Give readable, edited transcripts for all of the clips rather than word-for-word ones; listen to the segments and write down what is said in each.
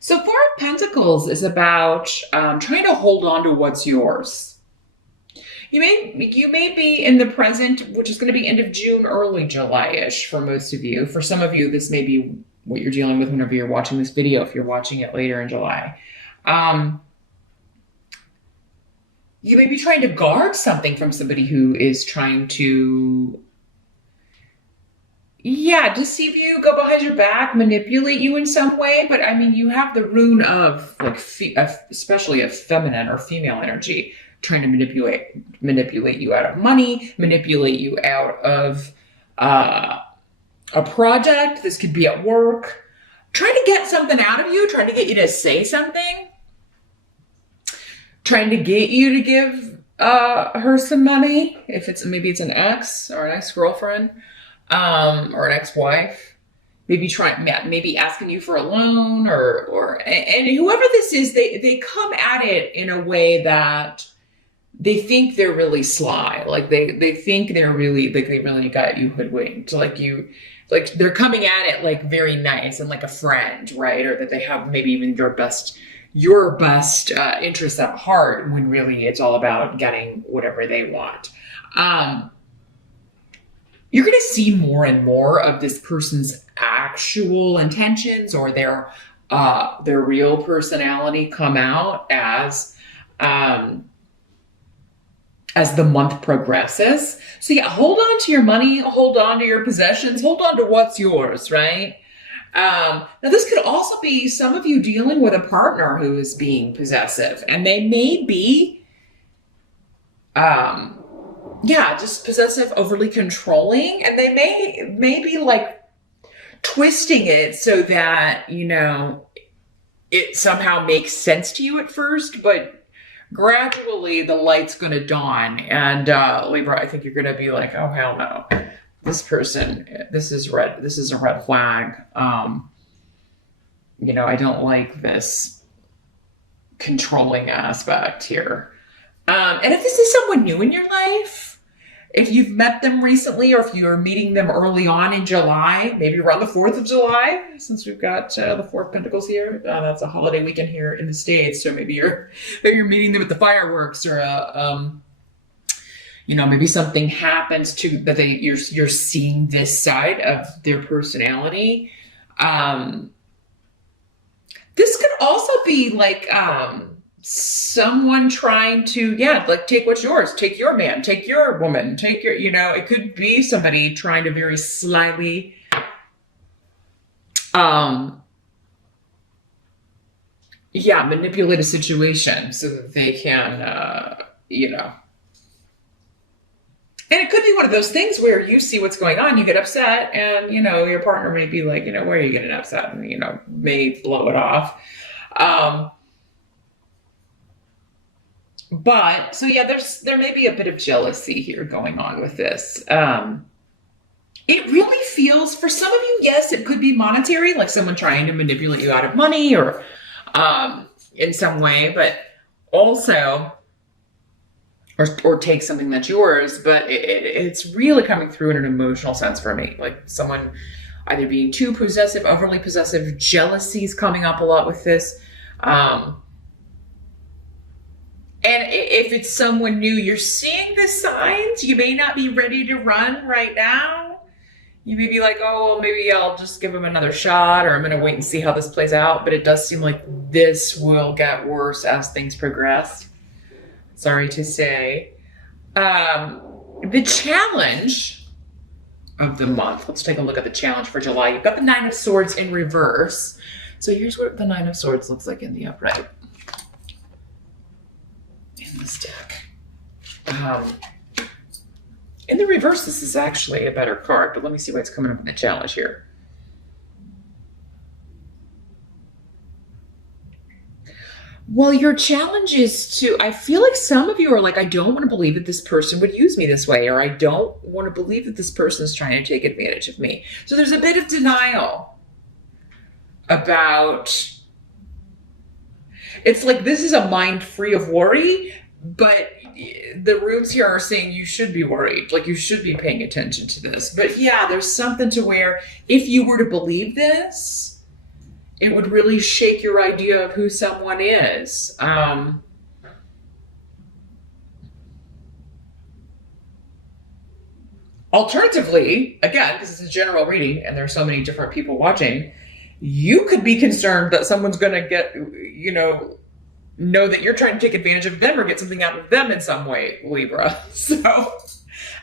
So Four of Pentacles is about trying to hold on to what's yours. You may be in the present, which is going to be end of June, early July-ish for most of you. For some of you, this may be what you're dealing with whenever you're watching this video, if you're watching it later in July. You may be trying to guard something from somebody who is trying to, deceive you, go behind your back, manipulate you in some way. But I mean, you have the rune of especially of feminine or female energy trying to manipulate you out of money, manipulate you out of a project. This could be at work, trying to get something out of you, trying to get you to say something, trying to get you to give her some money. If maybe it's an ex or an ex-girlfriend, or an ex-wife, maybe asking you for a loan and whoever this is, they come at it in a way that they think they're really sly. Like they think they really got you hoodwinked. Like they're coming at it like very nice and like a friend, right? Or that they have maybe even your best interests at heart, when really it's all about getting whatever they want. You're going to see more and more of this person's actual intentions or their real personality come out as the month progresses. So yeah, hold on to your money, hold on to your possessions, hold on to what's yours, right? Now this could also be some of you dealing with a partner who is being possessive, and they may be, just possessive, overly controlling, and they may be like twisting it so that, it somehow makes sense to you at first, but gradually the light's going to dawn. And Libra, I think you're going to be like, oh, hell no. This person, this is a red flag. I don't like this controlling aspect here. And if this is someone new in your life, if you've met them recently, or if you're meeting them early on in July, maybe around the 4th of July, since we've got the Four of Pentacles here, that's a holiday weekend here in the States. So maybe you're meeting them at the fireworks, or maybe something happens to that you're seeing this side of their personality. This could also be like someone trying to, take what's yours, take your man, take your woman, take your, it could be somebody trying to very slyly, manipulate a situation so that they can, and it could be one of those things where you see what's going on, you get upset, and, your partner may be like, why are you getting upset? And, may blow it off. But so there may be a bit of jealousy here going on with this. It really feels, for some of you, yes, it could be monetary, like someone trying to manipulate you out of money or in some way, but also, or take something that's yours, but it's really coming through in an emotional sense for me. Like someone either being too possessive, overly possessive, jealousy is coming up a lot with this. And if it's someone new, you're seeing the signs. You may not be ready to run right now. You may be like, oh, well, maybe I'll just give him another shot, or I'm going to wait and see how this plays out. But it does seem like this will get worse as things progress. Sorry to say. The challenge of the month. Let's take a look at the challenge for July. You've got the Nine of Swords in reverse. So here's what the Nine of Swords looks like in the upright. In this deck. In the reverse, this is actually a better card, but let me see what's coming up in the challenge here. Well, your challenge is to, I feel like some of you are like, I don't want to believe that this person would use me this way, or I don't want to believe that this person is trying to take advantage of me. So there's a bit of denial about, it's like this is a mind free of worry, but the runes here are saying you should be worried, like you should be paying attention to this. But yeah, there's something to where if you were to believe this, it would really shake your idea of who someone is. Alternatively, again, because it's a general reading and there's so many different people watching, you could be concerned that someone's going to get, know that you're trying to take advantage of them or get something out of them in some way, Libra. So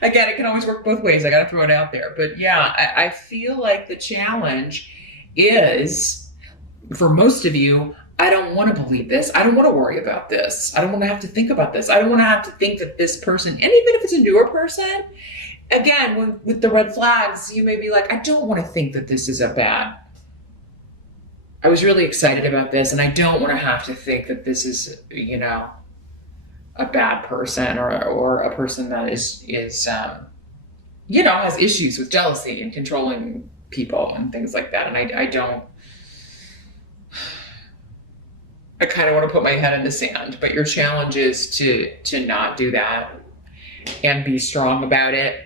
again, it can always work both ways. I got to throw it out there. But yeah, I feel like the challenge is, for most of you, I don't want to believe this. I don't want to worry about this. I don't want to have to think about this. I don't want to have to think that this person, and even if it's a newer person, again, with the red flags, you may be like, I don't want to think that this is I was really excited about this, and I don't want to have to think that this is, a bad person or a person that is has issues with jealousy and controlling people and things like that. And I kind of want to put my head in the sand, but your challenge is to not do that and be strong about it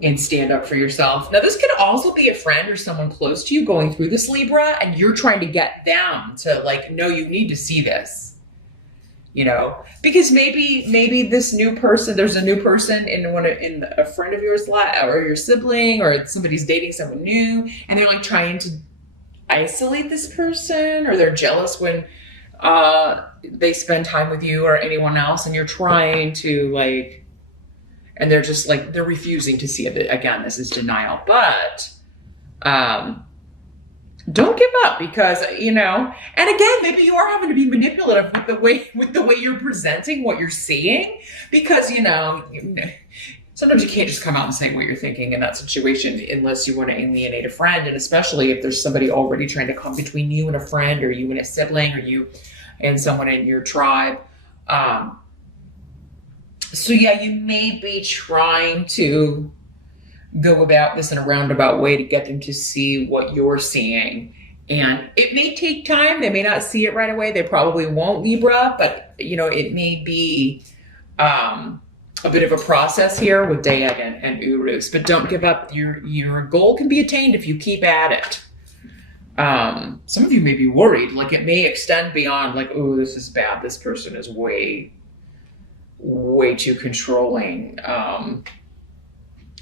and stand up for yourself. Now, this could also be a friend or someone close to you going through this, Libra, and you're trying to get them to no, you need to see this, because maybe this new person, there's a new person in a friend of yours or your sibling, or somebody's dating someone new, and they're trying to isolate this person, or they're jealous when they spend time with you or anyone else, and you're trying to and they're just they're refusing to see it. Again, this is denial, but don't give up, because, and again, maybe you are having to be manipulative with the way you're presenting what you're seeing, because, sometimes you can't just come out and say what you're thinking in that situation unless you want to alienate a friend. And especially if there's somebody already trying to come between you and a friend, or you and a sibling, or you and someone in your tribe. So yeah, you may be trying to go about this in a roundabout way to get them to see what you're seeing. And it may take time. They may not see it right away. They probably won't, Libra, but it may be a bit of a process here with Dayeg and Urus. But don't give up. Your goal can be attained if you keep at it. Some of you may be worried, it may extend beyond oh, this is bad. This person is way too controlling.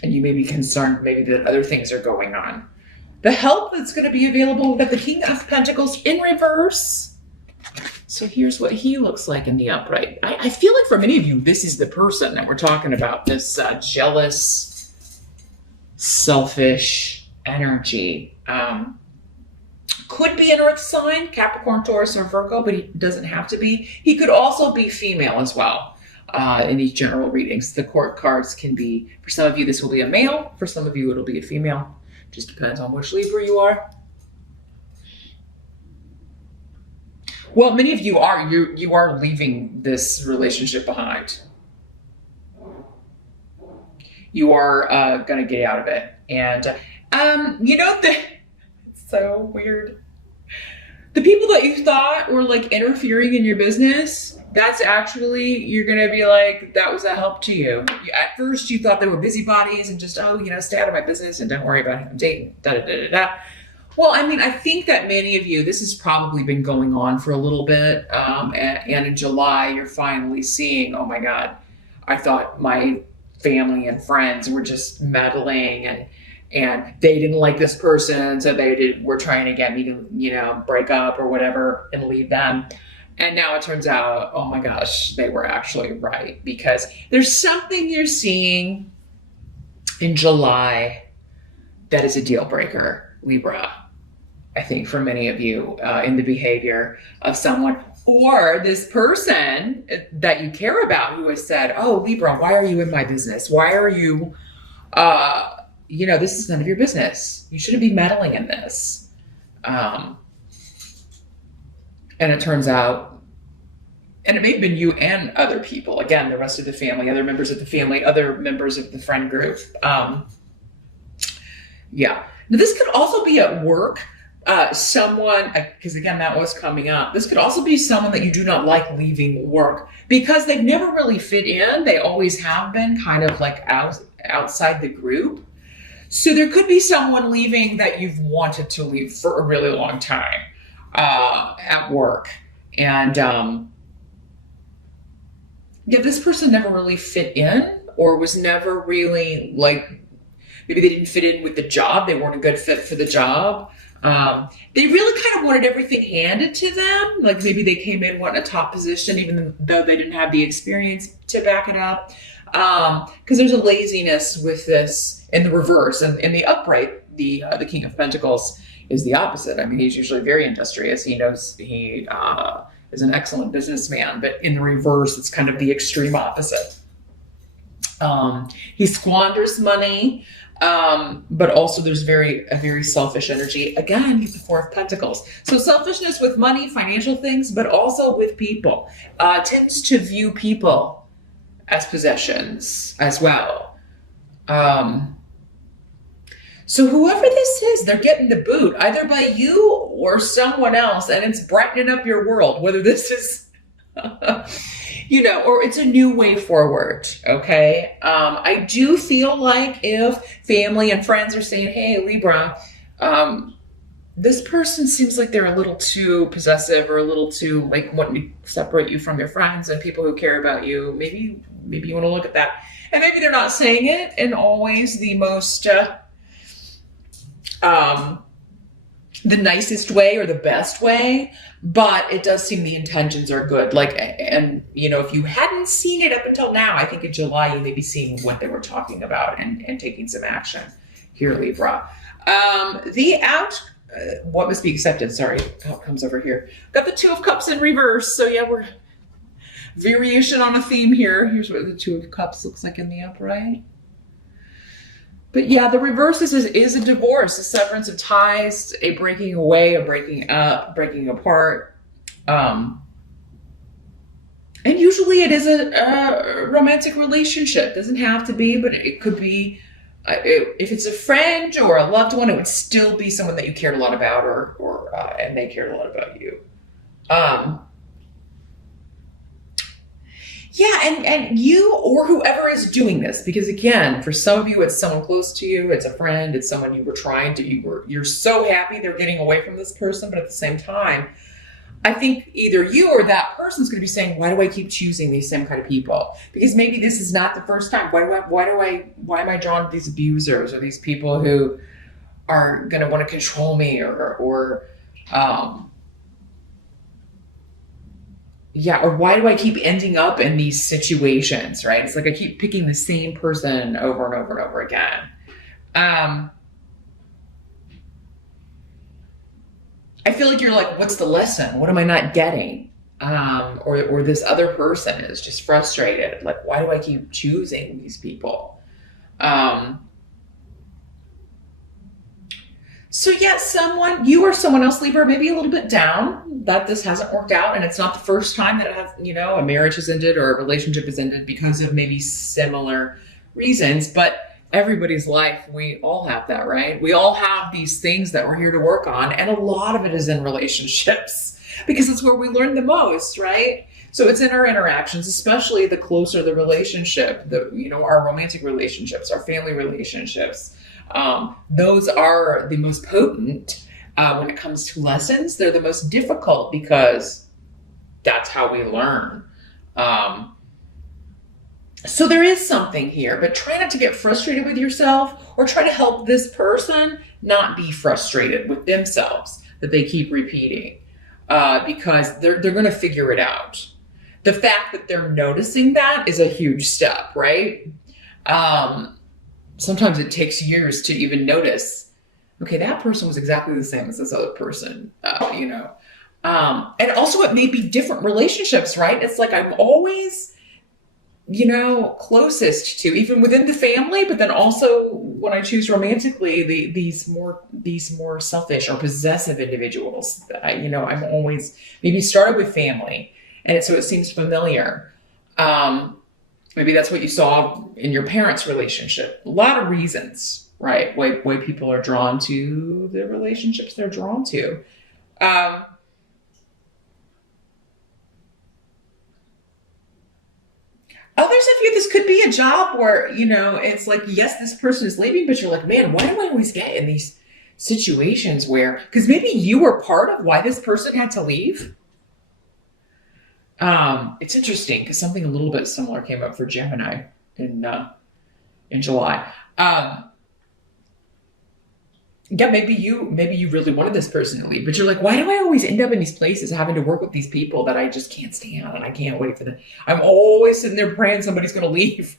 And you may be concerned maybe that other things are going on. The help that's going to be available, we've got the King of Pentacles in reverse. So here's what he looks like in the upright. I feel like for many of you, this is the person that we're talking about, this jealous, selfish energy. Could be an earth sign, Capricorn, Taurus, or Virgo, but he doesn't have to be. He could also be female as well. In these general readings, the court cards can be, for some of you, this will be a male. For some of you, it'll be a female. Just depends on which Libra you are. Well, many of you are. You are leaving this relationship behind. You are going to get out of it. And, it's so weird. The people that you thought were interfering in your business, that's actually, you're going to be that was a help to you. At first you thought they were busybodies and just, stay out of my business and don't worry about him dating, da-da-da-da-da. Well, I think that many of you, this has probably been going on for a little bit. And in July, you're finally seeing, oh my God, I thought my family and friends were just meddling and they didn't like this person, so were trying to get me to, break up or whatever and leave them. And now it turns out, oh my gosh, they were actually right, because there's something you're seeing in July that is a deal breaker, Libra. I think for many of you, in the behavior of someone or this person that you care about who has said, oh, Libra, why are you in my business? Why are you, this is none of your business. You shouldn't be meddling in this. And it turns out, and it may have been you and other people, again, the rest of the family, other members of the family, other members of the friend group. Yeah. Now, this could also be at work. Someone, because again, that was coming up. This could also be someone that you do not like leaving work because they've never really fit in. They always have been kind of outside the group. So there could be someone leaving that you've wanted to leave for a really long time at work. And yeah, this person never really fit in, or was never really like, maybe they didn't fit in with the job. They weren't a good fit for the job. They really kind of wanted everything handed to them. Like maybe they came in wanting a top position, even though they didn't have the experience to back it up. Because there's a laziness with this in the reverse, and in the upright, the King of Pentacles is the opposite. I mean, he's usually very industrious. He knows he is an excellent businessman, but in the reverse, it's kind of the extreme opposite. He squanders money, but also there's a very selfish energy. Again, he's the Four of Pentacles. So selfishness with money, financial things, but also with people. Tends to view people as possessions as well. So whoever this is, they're getting the boot, either by you or someone else, and it's brightening up your world, whether this is, or it's a new way forward, okay? I do feel like if family and friends are saying, hey, Libra, this person seems like they're a little too possessive, or a little too like wanting to separate you from your friends and people who care about you, maybe you want to look at that. And maybe they're not saying it in always the most, the nicest way or the best way, but it does seem the intentions are good. Like, and if you hadn't seen it up until now, I think in July, you may be seeing what they were talking about and taking some action here, Libra. What must be accepted? Sorry, outcomes over here. Got the Two of Cups in reverse. So yeah, we're variation on a theme here. Here's what the Two of Cups looks like in the upright. But yeah, the reverse is a divorce, a severance of ties, a breaking away, a breaking up, breaking apart. And usually it is a romantic relationship. It doesn't have to be, but it could be. If it's a friend or a loved one, it would still be someone that you cared a lot about, and they cared a lot about you. Yeah, and you or whoever is doing this, because again, for some of you, it's someone close to you, it's a friend, it's someone you're so happy they're getting away from this person, but at the same time, I think either you or that person's going to be saying, why do I keep choosing these same kind of people? Because maybe this is not the first time. Why am I drawn to these abusers or these people who are going to want to control me or why do I keep ending up in these situations, right? It's like I keep picking the same person over and over and over again. I feel like you're like, what's the lesson? What am I not getting? Or this other person is just frustrated. Like, why do I keep choosing these people? So yeah, you or someone else, Libra, maybe a little bit down that this hasn't worked out. And it's not the first time that a marriage has ended or a relationship has ended because of maybe similar reasons. But everybody's life, we all have that, right? We all have these things that we're here to work on. And a lot of it is in relationships because it's where we learn the most, right? So it's in our interactions, especially the closer the relationship, our romantic relationships, our family relationships. Those are the most potent when it comes to lessons. They're the most difficult because that's how we learn. So there is something here, but try not to get frustrated with yourself or try to help this person not be frustrated with themselves that they keep repeating because they're going to figure it out. The fact that they're noticing that is a huge step, right? Sometimes it takes years to even notice, okay, that person was exactly the same as this other person, and also it may be different relationships, right? It's like I'm always, closest to, even within the family, but then also when I choose romantically, these more selfish or possessive individuals, I'm always maybe started with family. And so it seems familiar. Maybe that's what you saw in your parents' relationship. A lot of reasons, right? Why people are drawn to the relationships they're drawn to. Others of you, this could be a job where, it's like, yes, this person is leaving, but you're like, man, why do I always get in these situations where, because maybe you were part of why this person had to leave. It's interesting because something a little bit similar came up for Gemini in July. Yeah, maybe you really wanted this person to leave, but you're like, why do I always end up in these places having to work with these people that I just can't stand and I can't wait for them? I'm always sitting there praying somebody's going to leave.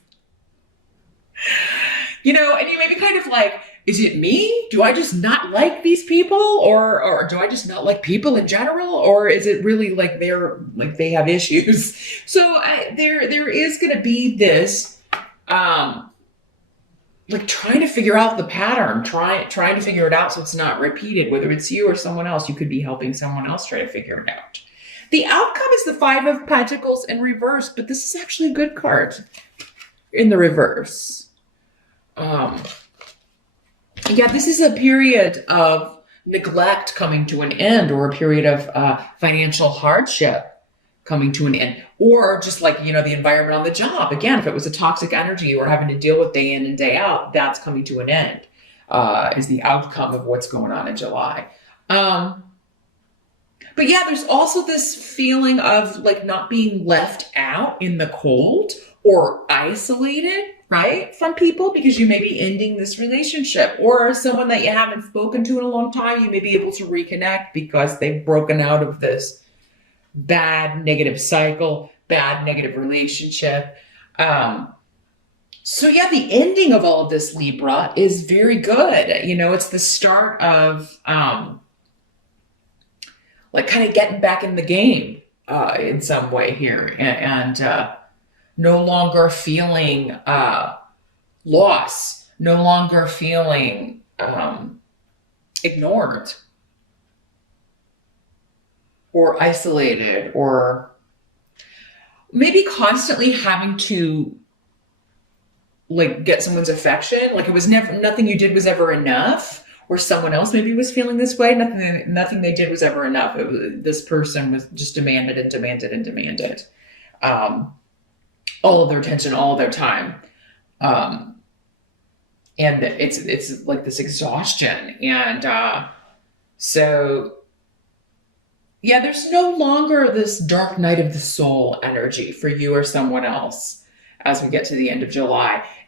And you may be kind of like, is it me? Do I just not like these people, or do I just not like people in general, or is it really like they have issues? So there is going to be this like trying to figure out the pattern, trying to figure it out so it's not repeated, whether it's you or someone else. You could be helping someone else try to figure it out. The outcome is the Five of Pentacles in reverse, but this is actually a good card in the reverse. Yeah, this is a period of neglect coming to an end, or a period of financial hardship coming to an end, or just like, the environment on the job. Again, if it was a toxic energy you were having to deal with day in and day out, that's coming to an end, is the outcome of what's going on in July. But yeah, there's also this feeling of like not being left out in the cold or isolated, right, from people, because you may be ending this relationship, or someone that you haven't spoken to in a long time, you may be able to reconnect because they've broken out of this bad negative cycle, bad negative relationship. So yeah, the ending of all of this, Libra, is very good. It's the start of like kind of getting back in the game in some way here, and no longer feeling loss, no longer feeling ignored or isolated, or maybe constantly having to like get someone's affection. Like it was nothing you did was ever enough, or someone else maybe was feeling this way. Nothing they did was ever enough. This person was just demanded and demanded and demanded. All of their attention, all of their time. And it's like this exhaustion. And so yeah, there's no longer this dark night of the soul energy for you or someone else as we get to the end of July.